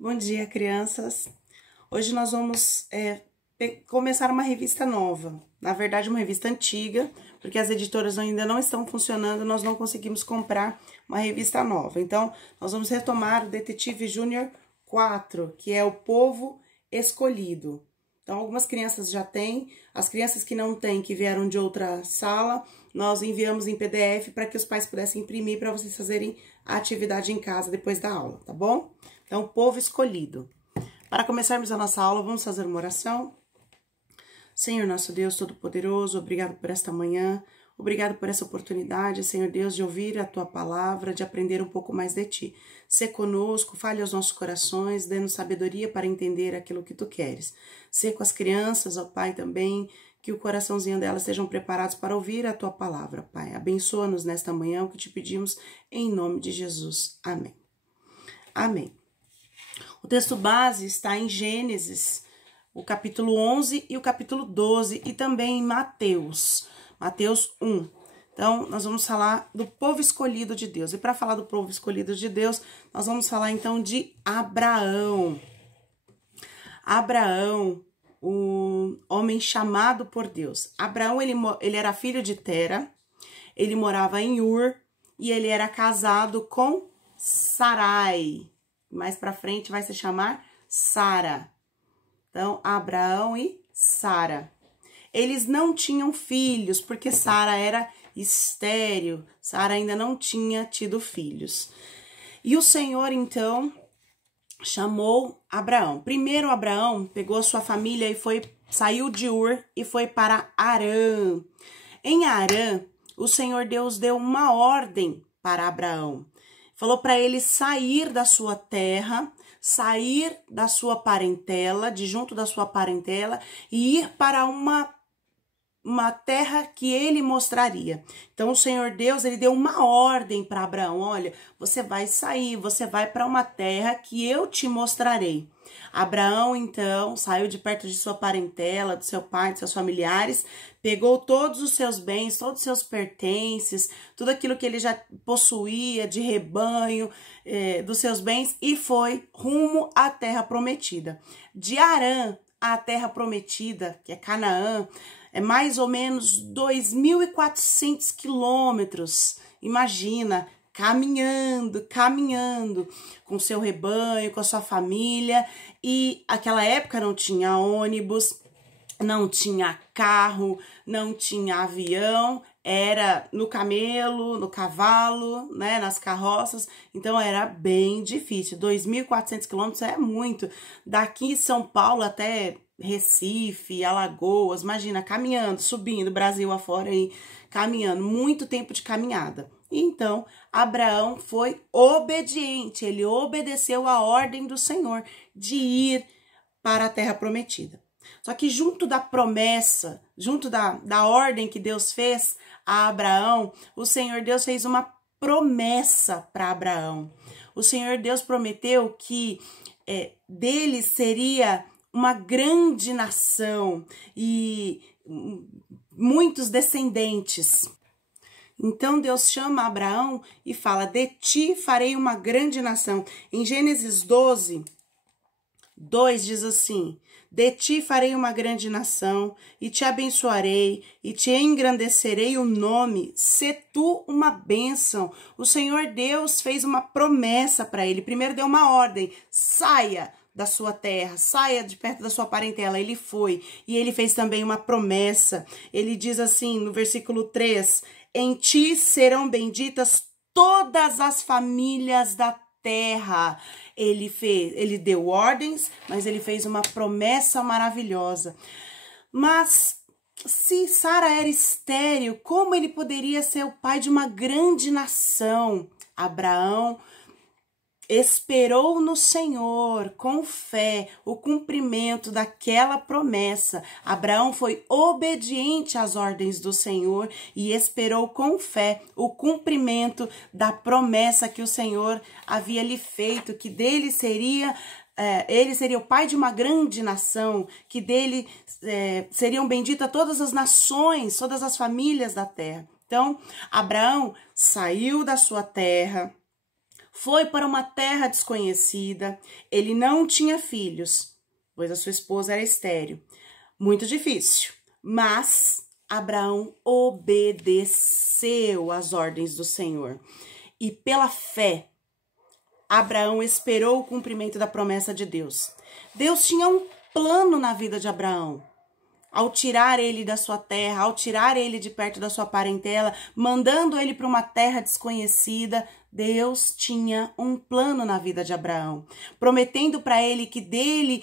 Bom dia, crianças. Hoje nós vamos começar uma revista nova. Na verdade, uma revista antiga, porque as editoras ainda não estão funcionando, nós não conseguimos comprar uma revista nova. Então, nós vamos retomar o Detetive Júnior 4, que é o Povo Escolhido. Então, algumas crianças já têm, as crianças que não têm, que vieram de outra sala, nós enviamos em PDF para que os pais pudessem imprimir para vocês fazerem a atividade em casa depois da aula, tá bom? Então, Povo Escolhido. Para começarmos a nossa aula, vamos fazer uma oração. Senhor nosso Deus Todo-Poderoso, obrigado por esta manhã, obrigado por essa oportunidade, Senhor Deus, de ouvir a Tua palavra, de aprender um pouco mais de Ti. Sê conosco, fale aos nossos corações, dê-nos sabedoria para entender aquilo que Tu queres. Sê com as crianças, ó Pai, também, que o coraçãozinho delas sejam preparados para ouvir a Tua palavra, Pai. Abençoa-nos nesta manhã, o que Te pedimos, em nome de Jesus. Amém. Amém. O texto base está em Gênesis, o capítulo 11 e o capítulo 12, e também em Mateus 1. Então, nós vamos falar do povo escolhido de Deus. E para falar do povo escolhido de Deus, nós vamos falar então de Abraão. Abraão, o homem chamado por Deus. Abraão, ele era filho de Tera, ele morava em Ur e ele era casado com Sarai. Mais para frente vai se chamar Sara. Então, Abraão e Sara. Eles não tinham filhos, porque Sara era estéril. Sara ainda não tinha tido filhos. E o Senhor, então, chamou Abraão. Primeiro, Abraão pegou a sua família e saiu de Ur e foi para Harã. Em Harã, o Senhor Deus deu uma ordem para Abraão. Falou para ele sair da sua terra, sair da sua parentela, de junto da sua parentela, e ir para uma terra que ele mostraria. Então, o Senhor Deus, ele deu uma ordem para Abraão: olha, você vai sair, você vai para uma terra que eu te mostrarei. Abraão, então, saiu de perto de sua parentela, do seu pai, dos seus familiares, pegou todos os seus bens, todos os seus pertences, tudo aquilo que ele já possuía de rebanho, dos seus bens, e foi rumo à terra prometida. De Harã à terra prometida, que é Canaã, é mais ou menos 2.400 quilômetros. Imagina, caminhando com seu rebanho, com a sua família. E aquela época não tinha ônibus, não tinha carro, não tinha avião, era no camelo, no cavalo, né, nas carroças. Então era bem difícil. 2.400 quilômetros é muito. Daqui São Paulo até Recife, Alagoas, imagina, caminhando, subindo, Brasil afora aí, caminhando, muito tempo de caminhada. Então, Abraão foi obediente, ele obedeceu a ordem do Senhor de ir para a terra prometida. Só que junto da promessa, junto da ordem que Deus fez a Abraão, o Senhor Deus fez uma promessa para Abraão. O Senhor Deus prometeu que dele seria uma grande nação e muitos descendentes. Então Deus chama Abraão e fala: de ti farei uma grande nação. Em Gênesis 12, 2 diz assim: de ti farei uma grande nação, e te abençoarei, e te engrandecerei o nome, sê tu uma bênção. O Senhor Deus fez uma promessa para ele. Primeiro deu uma ordem: saia da sua terra, saia de perto da sua parentela. Ele foi, e ele fez também uma promessa. Ele diz assim no versículo 3: em ti serão benditas todas as famílias da terra. Ele deu ordens, mas ele fez uma promessa maravilhosa. Mas se Sara era estéril, como ele poderia ser o pai de uma grande nação? Abraão esperou no Senhor com fé o cumprimento daquela promessa. Abraão foi obediente às ordens do Senhor e esperou com fé o cumprimento da promessa que o Senhor havia lhe feito, que dele seria ele seria o pai de uma grande nação, que dele seriam benditas todas as nações, todas as famílias da terra. Então, Abraão saiu da sua terra, foi para uma terra desconhecida. Ele não tinha filhos, pois a sua esposa era estéril. Muito difícil, mas Abraão obedeceu às ordens do Senhor. E pela fé, Abraão esperou o cumprimento da promessa de Deus. Deus tinha um plano na vida de Abraão. Ao tirar ele da sua terra, ao tirar ele de perto da sua parentela, mandando ele para uma terra desconhecida, Deus tinha um plano na vida de Abraão, prometendo para ele que dele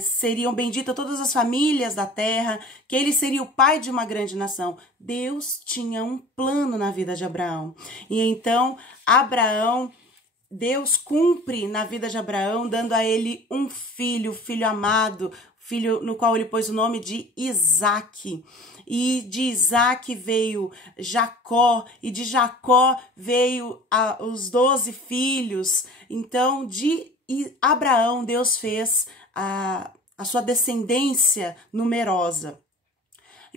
seriam benditas todas as famílias da terra, que ele seria o pai de uma grande nação. Deus tinha um plano na vida de Abraão. E então, Deus cumpre na vida de Abraão, dando a ele um filho amado, filho no qual ele pôs o nome de Isaque. E de Isaque veio Jacó, e de Jacó veio os 12 filhos. Então, de Abraão, Deus fez a sua descendência numerosa.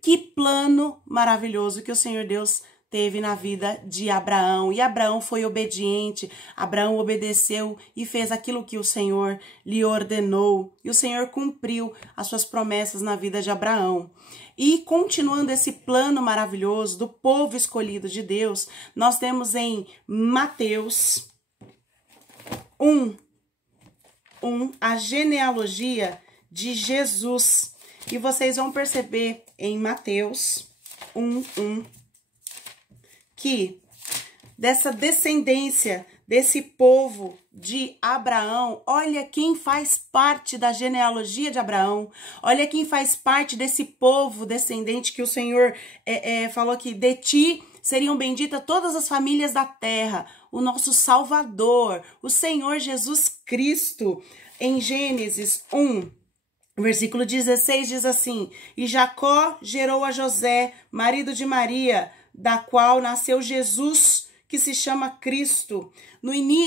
Que plano maravilhoso que o Senhor Deus teve na vida de Abraão. E Abraão foi obediente, Abraão obedeceu e fez aquilo que o Senhor lhe ordenou. E o Senhor cumpriu as suas promessas na vida de Abraão. E continuando esse plano maravilhoso do povo escolhido de Deus, nós temos em Mateus 1, a genealogia de Jesus. E vocês vão perceber em Mateus 1, que dessa descendência, desse povo de Abraão, olha quem faz parte da genealogia de Abraão, olha quem faz parte desse povo descendente que o Senhor falou que de ti seriam benditas todas as famílias da terra, o nosso Salvador, o Senhor Jesus Cristo. Em Gênesis 1, versículo 16 diz assim: e Jacó gerou a José, marido de Maria, da qual nasceu Jesus, que se chama Cristo.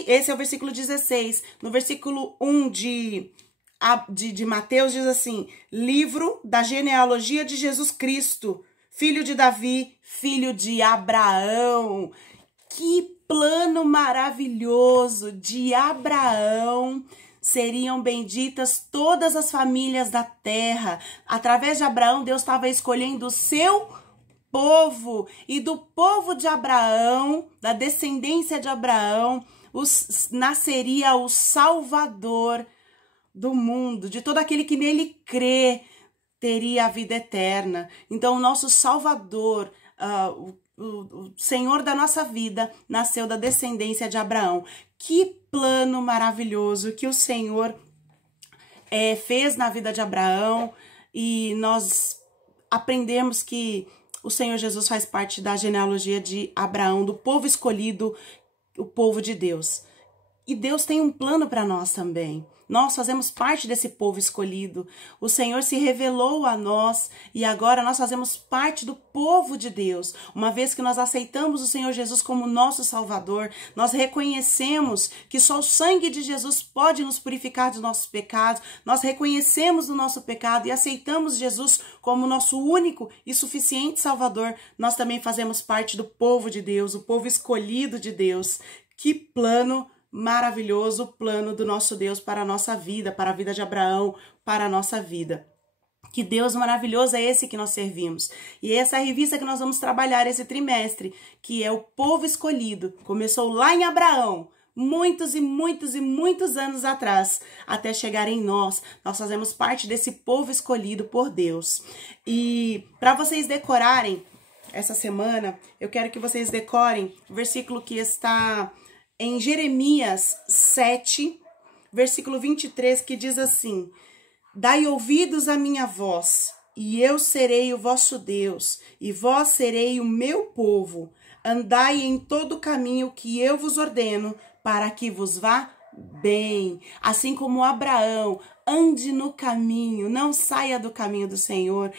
Esse é o versículo 16. No versículo 1 de Mateus diz assim: livro da genealogia de Jesus Cristo, filho de Davi, filho de Abraão. Que plano maravilhoso! De Abraão seriam benditas todas as famílias da terra. Através de Abraão, Deus estava escolhendo o seu povo, e do povo de Abraão, da descendência de Abraão, nasceria o Salvador do mundo, de todo aquele que nele crê, teria a vida eterna. Então, o nosso Salvador, o Senhor da nossa vida, nasceu da descendência de Abraão. Que plano maravilhoso que o Senhor fez na vida de Abraão, e nós aprendemos que o Senhor Jesus faz parte da genealogia de Abraão, do povo escolhido, o povo de Deus. E Deus tem um plano para nós também. Nós fazemos parte desse povo escolhido. O Senhor se revelou a nós e agora nós fazemos parte do povo de Deus. Uma vez que nós aceitamos o Senhor Jesus como nosso Salvador, nós reconhecemos que só o sangue de Jesus pode nos purificar dos nossos pecados. Nós reconhecemos o nosso pecado e aceitamos Jesus como nosso único e suficiente Salvador. Nós também fazemos parte do povo de Deus, o povo escolhido de Deus. Que plano maravilhoso, o plano do nosso Deus para a nossa vida, para a vida de Abraão, para a nossa vida. Que Deus maravilhoso é esse que nós servimos. E essa é a revista que nós vamos trabalhar esse trimestre, que é o povo escolhido. Começou lá em Abraão, muitos e muitos e muitos anos atrás, até chegar em nós. Nós fazemos parte desse povo escolhido por Deus. E para vocês decorarem essa semana, eu quero que vocês decorem o versículo que está em Jeremias 7, versículo 23, que diz assim: dai ouvidos à minha voz, e eu serei o vosso Deus, e vós serei o meu povo. Andai em todo o caminho que eu vos ordeno, para que vos vá bem. Assim como Abraão, ande no caminho, não saia do caminho do Senhor.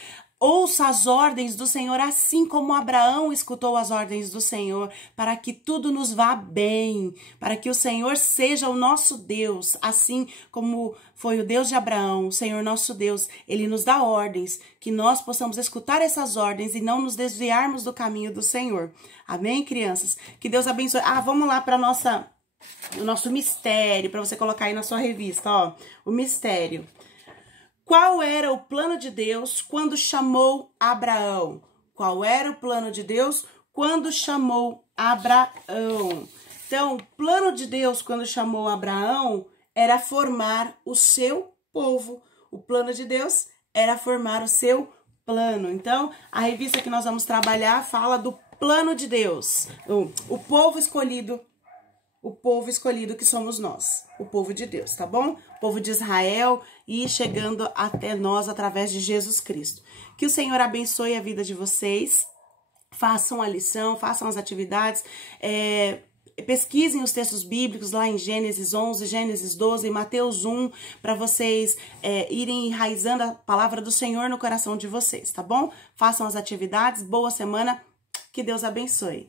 Ouça as ordens do Senhor, assim como Abraão escutou as ordens do Senhor, para que tudo nos vá bem, para que o Senhor seja o nosso Deus, assim como foi o Deus de Abraão, o Senhor nosso Deus. Ele nos dá ordens, que nós possamos escutar essas ordens e não nos desviarmos do caminho do Senhor. Amém, crianças? Que Deus abençoe. Vamos lá para a nossa o nosso mistério, para você colocar aí na sua revista, ó, o mistério. Qual era o plano de Deus quando chamou Abraão? Qual era o plano de Deus quando chamou Abraão? Então, o plano de Deus quando chamou Abraão era formar o seu povo. O plano de Deus era formar o seu plano. Então, a revista que nós vamos trabalhar fala do plano de Deus. O povo escolhido que somos nós, o povo de Deus, tá bom? O povo de Israel e chegando até nós através de Jesus Cristo. Que o Senhor abençoe a vida de vocês, façam a lição, façam as atividades, pesquisem os textos bíblicos lá em Gênesis 11, Gênesis 12, Mateus 1, para vocês irem enraizando a palavra do Senhor no coração de vocês, tá bom? Façam as atividades, boa semana, que Deus abençoe.